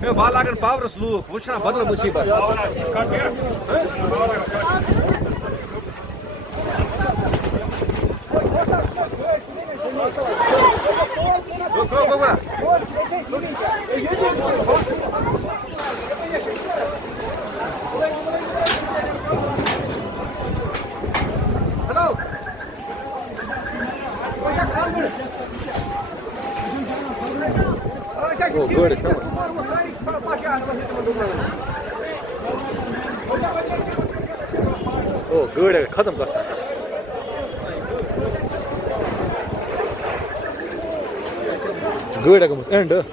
Meu vai lá no Pavros Lu, vou chamar banda da musiba. Oh, good, come on. Oh, good, खत्म करता है. Good, end.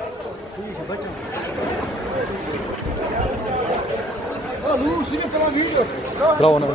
Bravo, na.